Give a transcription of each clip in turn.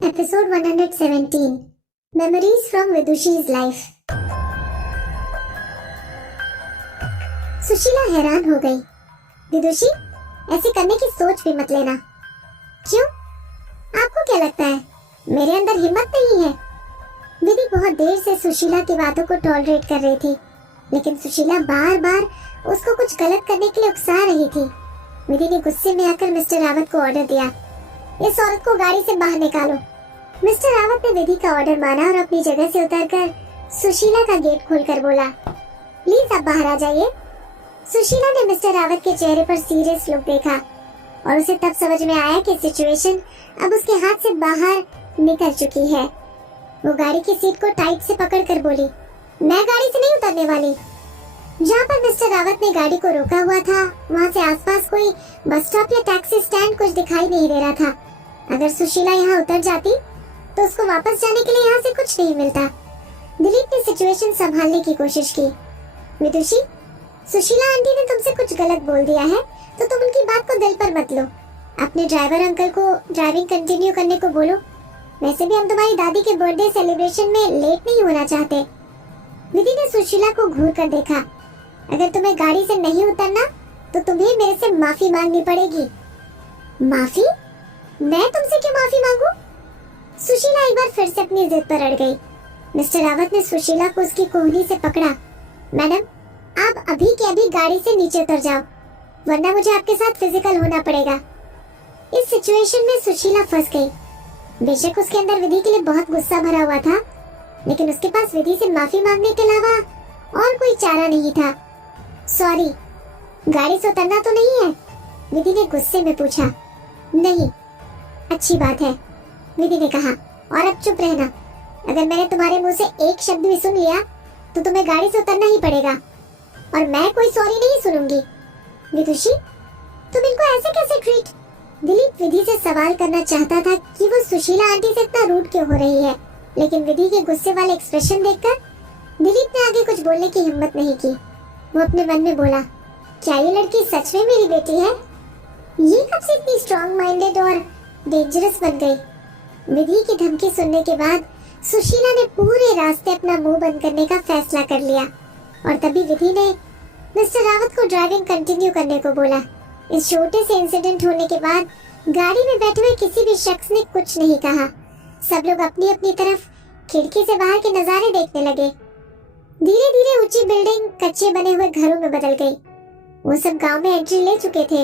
Episode 117 Memories from Vidushi's Life। Sushila हैरान हो गई। विदुषी, ऐसे करने की सोच भी मत लेना। क्यों? आपको क्या लगता है मेरे अंदर हिम्मत नहीं है? विधि बहुत देर से सुशीला की बातों को टॉलरेट कर रही थी, लेकिन सुशीला बार बार उसको कुछ गलत करने के लिए उकसा रही थी। विधि ने गुस्से में आकर मिस्टर रावत को ऑर्डर दिया, इस औरत को गाड़ी से बाहर निकालो। मिस्टर रावत ने विधि का ऑर्डर माना और अपनी जगह से उतरकर सुशीला का गेट खोलकर बोला, प्लीज आप बाहर आ जाइए। सुशीला ने मिस्टर रावत के चेहरे पर सीरियस लुक देखा और उसे तब समझ में आया कि सिचुएशन अब उसके हाथ से बाहर निकल चुकी है। वो गाड़ी की सीट को टाइट से पकड़कर बोली, मैं गाड़ी से नहीं उतरने वाली। जहाँ पर मिस्टर रावत ने गाड़ी को रोका हुआ था, वहाँ से आसपास कोई बस स्टॉप या टैक्सी स्टैंड कुछ दिखाई नहीं दे रहा था। अगर सुशीला यहाँ उतर जाती तो उसको वापस जाने के लिए यहाँ से कुछ नहीं मिलता। दिलीप ने सिचुएशन संभालने की कोशिश की। विदुषी, सुशीला आंटी ने तुमसे कुछ गलत बोल दिया है तो तुम उनकी बात को दिल पर मत लो। अपने ड्राइवर अंकल को ड्राइविंग कंटिन्यू करने को बोलो। वैसे भी हम तुम्हारी दादी के बर्थडे सेलिब्रेशन में लेट नहीं होना चाहते। विधि ने सुशीला को घूर कर देखा। अगर तुम्हें गाड़ी से नहीं उतरना तो तुम्हें मेरे से माफी मांगनी पड़ेगी। माफी? मैं तुमसे क्यों माफी मांगू? सुशीला एक बार फिर से अपनी जिद पर अड़ गई। मिस्टर रावत ने सुशीला को उसकी कोहनी से पकड़ा। मैडम, आप अभी के अभी गाड़ी से नीचे उतर जाओ, वरना मुझे आपके साथ फिजिकल होना पड़ेगा। इस सिचुएशन में सुशीला फंस गई। बेशक उसके अंदर विधि के लिए बहुत गुस्सा भरा हुआ था, लेकिन उसके पास विधि से माफी मांगने के अलावा और कोई चारा नहीं था। सॉरी, गाड़ी से उतरना तो नहीं है? विधि ने गुस्से में पूछा। नहीं। अच्छी बात है, विधि ने कहा, और अब चुप रहना। अगर मैंने तुम्हारे मुंह से एक शब्द भी सुन लिया तो तुम्हें गाड़ी से उतरना ही पड़ेगा, और मैं कोई सॉरी नहीं सुनूंगी। विदुषी, तुम इनको ऐसे कैसे ट्रीट? दिलीप विधि से सवाल करना चाहता था कि वो सुशीला आंटी से इतना रूड क्यों हो रही है, लेकिन विधि के गुस्से वाले एक्सप्रेशन देखकर दिलीप ने आगे कुछ बोलने की हिम्मत नहीं की। वो अपने मन में बोला, क्या ये लड़की सच में मेरी बेटी है? ये कब से इतनी स्ट्रॉन्ग माइंडेड और डेंजरस बन गई? विधि की धमकी सुनने के बाद सुशीला ने पूरे रास्ते अपना मुंह बंद करने का फैसला कर लिया, और तभी विधि ने मिस्टर रावत को ड्राइविंग कंटिन्यू करने को बोला। इस छोटे से इंसिडेंट होने के बाद गाड़ी में बैठे हुए किसी भी शख्स ने कुछ नहीं कहा। सब लोग अपनी अपनी तरफ खिड़की से बाहर के नजारे देखने लगे। धीरे धीरे ऊंची बिल्डिंग कच्चे बने हुए घरों में बदल गई। वो सब गांव में एंट्री ले चुके थे।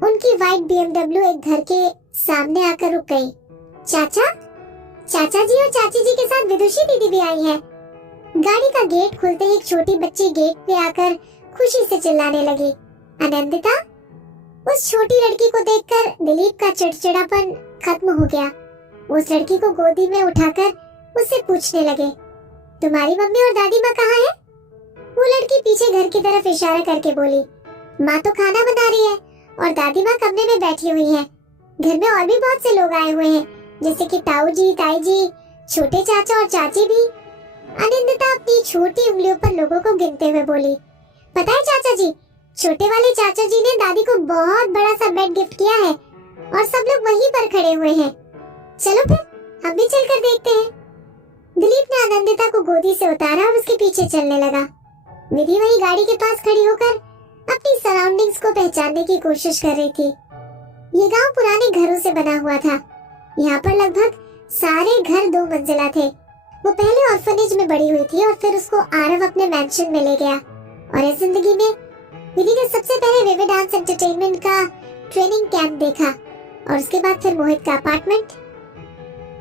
उनकी व्हाइट BMW एक घर के सामने आकर रुक गई। चाचा, चाचा जी और चाची जी के साथ विदुषी दीदी भी आई है। गाड़ी का गेट खुलते ही एक छोटी बच्ची गेट पे आकर खुशी से चिल्लाने लगी, आनंदिता। उस छोटी लड़की को देखकर दिलीप का चिड़चिड़ापन खत्म हो गया। उस लड़की को गोदी में उठाकर उससे पूछने लगे, तुम्हारी मम्मी और दादी माँ कहाँ है? वो लड़की पीछे घर की तरफ इशारा करके बोली, माँ तो खाना बना रही है और दादी माँ कमरे में बैठी हुई है। घर में और भी बहुत से लोग आए हुए हैं, जैसे कि ताऊ जी, ताई जी, छोटे चाचा और चाची भी। आनंदिता अपनी छोटी उंगलियों पर लोगों को गिनते हुए बोली, पता है चाचा जी, छोटे वाले चाचा जी ने दादी को बहुत बड़ा सा बेड गिफ्ट किया है और सब लोग वहीं पर खड़े हुए हैं। चलो फिर हम भी चलकर देखते हैं। दिलीप ने आनंदिता को गोदी से उतारा और उसके पीछे चलने लगा। विधि वही गाड़ी के पास खड़ी होकर अपनी सराउंडिंग्स को पहचानने की कोशिश कर रही थी। ये गांव पुराने घरों से बना हुआ था। यहाँ पर लगभग सारे घर 2 मंजिला थे। वो पहले ऑर्फनेज में बड़ी हुई थी और फिर उसको आरव अपने मैंशन में ले गया। और इस जिंदगी में विधि ने सबसे पहले विविड डांस एंटरटेनमेंट का ट्रेनिंग कैंप देखा और उसके बाद फिर मोहित का अपार्टमेंट।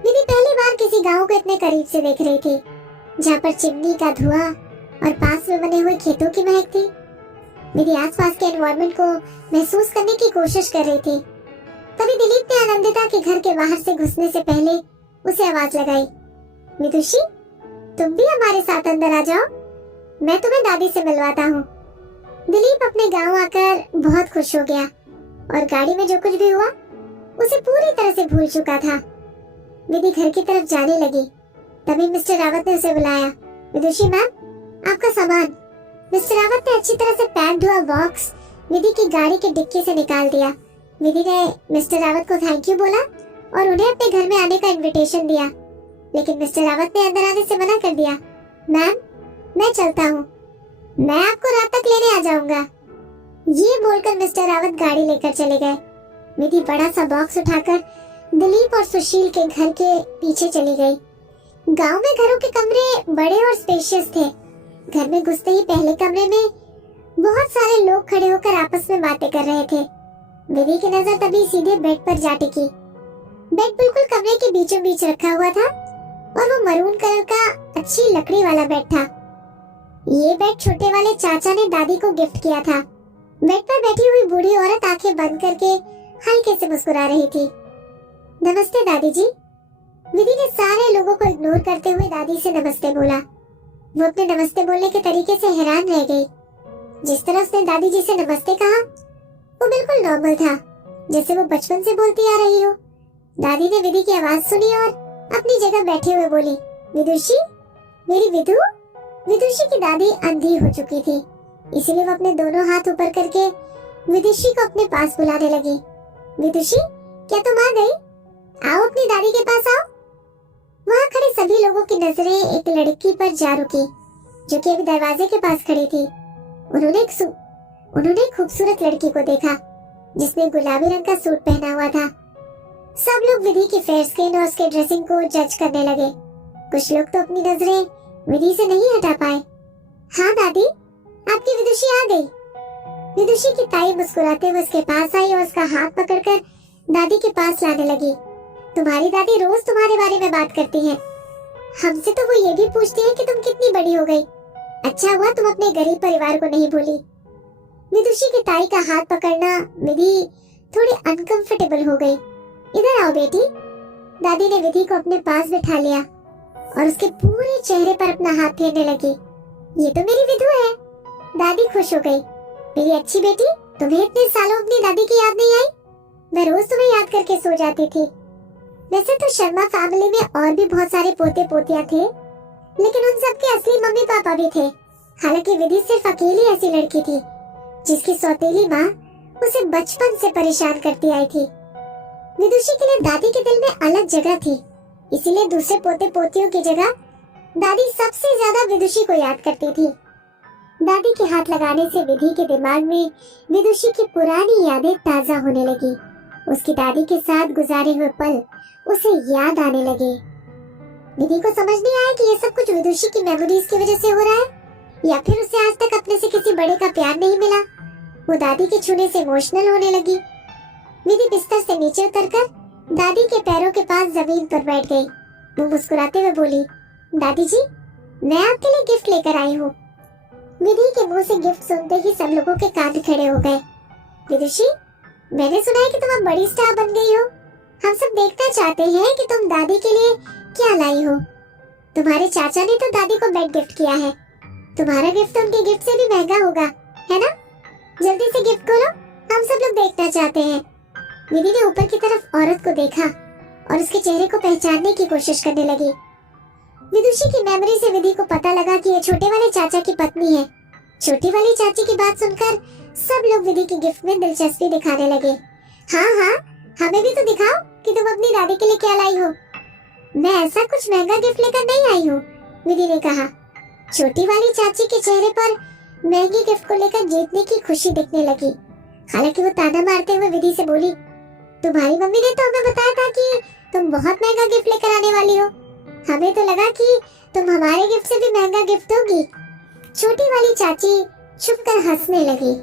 विधि पहली बार किसी गांव को इतने करीब से देख रही थी, जहाँ पर चिमनी का धुआं और पास में बने हुए खेतों की महक थी। विधि आसपास के एनवायरनमेंट को महसूस करने की कोशिश कर रही थी। तभी दिलीप ने आनंदिता के घर के बाहर से घुसने से पहले उसे आवाज लगाई, विदुषी, तुम भी हमारे साथ अंदर आ जाओ, मैं तुम्हें दादी से मिलवाता हूँ। दिलीप अपने गांव आकर बहुत खुश हो गया और गाड़ी में जो कुछ भी हुआ उसे पूरी तरह से भूल चुका था। विधि घर की तरफ जाने लगी। तभी मिस्टर रावत ने उसे बुलाया, विदुषी मैम, आपका सामान। मिस्टर रावत ने अच्छी तरह से पैक्ड हुआ बॉक्स विधि की गाड़ी के डिक्की से निकाल दिया। विधि ने मिस्टर रावत को थैंक यू बोला और उन्हें अपने घर में आने का इनविटेशन दिया, लेकिन मिस्टर रावत ने अंदर आने से मना कर दिया। मैम, मैं चलता हूँ, मैं आपको रात तक लेने आ जाऊंगा। ये बोलकर मिस्टर रावत गाड़ी लेकर चले गए। विधि बड़ा सा बॉक्स उठाकर दिलीप और सुशील के घर के पीछे चली गई। गांव में घरों के कमरे बड़े और स्पेशियस थे। घर में घुसते ही पहले कमरे में बहुत सारे लोग खड़े होकर आपस में बातें कर रहे थे। विधि की नजर तभी सीधे बेड पर जा टिकी। बेड बिल्कुल कमरे के बीचों बीच रखा हुआ था और वो मरून कलर का अच्छी लकड़ी वाला बेड था। ये बेड छोटे वाले चाचा ने दादी को गिफ्ट किया था। बेड पर बैठी हुई बूढ़ी औरत आंखें बंद करके हल्के से मुस्कुरा रही थी। नमस्ते दादी जी। विधि ने सारे लोगों को इग्नोर करते हुए दादी से नमस्ते बोला। वो अपने नमस्ते बोलने के तरीके से हैरान रह गई। जिस तरह उसने दादी जी से नमस्ते कहा वो बिल्कुल नॉर्मल था, जैसे वो बचपन से बोलती आ रही हो। दादी ने विधि की आवाज सुनी और अपनी जगह बैठे हुए बोली, विदुषी, मेरी विधु। विदुषी की दादी अंधी हो चुकी थी, इसीलिए वो अपने दोनों हाथ ऊपर करके विदुषी को अपने पास बुलाने लगी। विदुषी, क्या तुम आ गई? आओ अपनी दादी के पास आओ। वहाँ खड़े सभी लोगों की नजरें एक लड़की पर जा रुकी जो कि अभी दरवाजे के पास खड़ी थी। उन्होंने एक खूबसूरत लड़की को देखा जिसने गुलाबी रंग का सूट पहना हुआ था। सब लोग विधि की फेयर स्किन और उसके ड्रेसिंग को जज करने लगे। कुछ लोग तो अपनी नजरें विधि से नहीं हटा पाए। हाँ दादी, आपकी विदुषी आ गई। विदुषी की ताई मुस्कुराते हुए उसके पास आई और उसका हाथ पकड़कर दादी के पास लाने लगी। तुम्हारी दादी रोज तुम्हारे बारे में बात करती है। हमसे तो वो ये भी पूछती है कि तुम कितनी बड़ी हो गई। अच्छा हुआ तुम अपने गरीब परिवार को नहीं भूली। विदुषी की ताई का हाथ पकड़ना विधि थोड़ी अनकंफर्टेबल हो गई। इधर आओ बेटी। दादी ने विधि को अपने पास बिठा लिया और उसके पूरे चेहरे पर अपना हाथ फेरने लगी। ये तो मेरी विधु है। दादी खुश हो गई। मेरी अच्छी बेटी, तुम्हें इतने सालों अपनी दादी की याद नहीं आई? मैं रोज तुम्हें याद करके सो जाती थी। वैसे तो शर्मा फैमिली में और भी बहुत सारे पोते पोतियां थे, लेकिन उन सबके असली मम्मी पापा भी थे। हालांकि विधि सिर्फ अकेली ऐसी लड़की थी जिसकी सौतेली माँ उसे बचपन से परेशान करती आई थी। विदुषी के लिए दादी के दिल में अलग जगह थी, इसीलिए दूसरे पोते पोतियों की जगह दादी सबसे ज्यादा विदुषी को याद करती थी। दादी के हाथ लगाने से विधि के दिमाग में विदुषी की पुरानी यादें ताजा होने लगी। उसकी दादी के साथ गुजारे हुए पल उसे याद आने लगे। विधि को समझ नहीं आया कि ये सब कुछ विदुषी की मेमोरीज की वजह से हो रहा है या फिर उसे आज तक अपने से किसी बड़े का प्यार नहीं मिला। वो दादी के छूने से इमोशनल होने लगी। विधि बिस्तर से नीचे उतरकर दादी के पैरों के पास जमीन पर बैठ गई। वो मुस्कुराते हुए बोली, दादी जी, मैं आपके लिए गिफ्ट लेकर आई हूँ। विधि के मुंह से गिफ्ट सुनते ही सब लोगों के कान खड़े हो गए। विदुषी, मैंने सुना है कि तुम अब बड़ी स्टार बन गई हो। हम सब देखना चाहते हैं कि तुम दादी के लिए क्या लाई हो। तुम्हारे चाचा ने तो दादी को बेड गिफ्ट किया है। तुम्हारा गिफ्ट उनके गिफ्ट से भी महंगा होगा, है ना? जल्दी से गिफ्ट खोलो, हम सब लोग देखना चाहते हैं। विधि ने ऊपर की तरफ औरत को देखा और उसके चेहरे को पहचानने की कोशिश करने लगी। विदुषी की मेमोरी से विधि को पता लगा कि ये छोटे वाले चाचा की पत्नी है। छोटी वाली चाची की बात सुनकर सब लोग विधि की गिफ्ट में दिलचस्पी दिखाने लगे। हाँ हाँ, हमें भी तो दिखाओ कि तुम अपनी दादी के लिए क्या लाई हो। मैं ऐसा कुछ महंगा गिफ्ट लेकर नहीं आई हूँ, विधि ने कहा। छोटी वाली चाची के चेहरे पर महंगी गिफ्ट को लेकर जीतने की खुशी दिखने लगी। हालांकि वो ताना मारते हुए विधि से बोली, तुम्हारी मम्मी ने तो हमें बताया था कि तुम बहुत महंगा गिफ्ट लेकर आने वाली हो। हमें तो लगा कि तुम हमारे गिफ्ट से भी महंगा गिफ्ट दोगी। छोटी वाली चाची छुपकर हंसने लगी।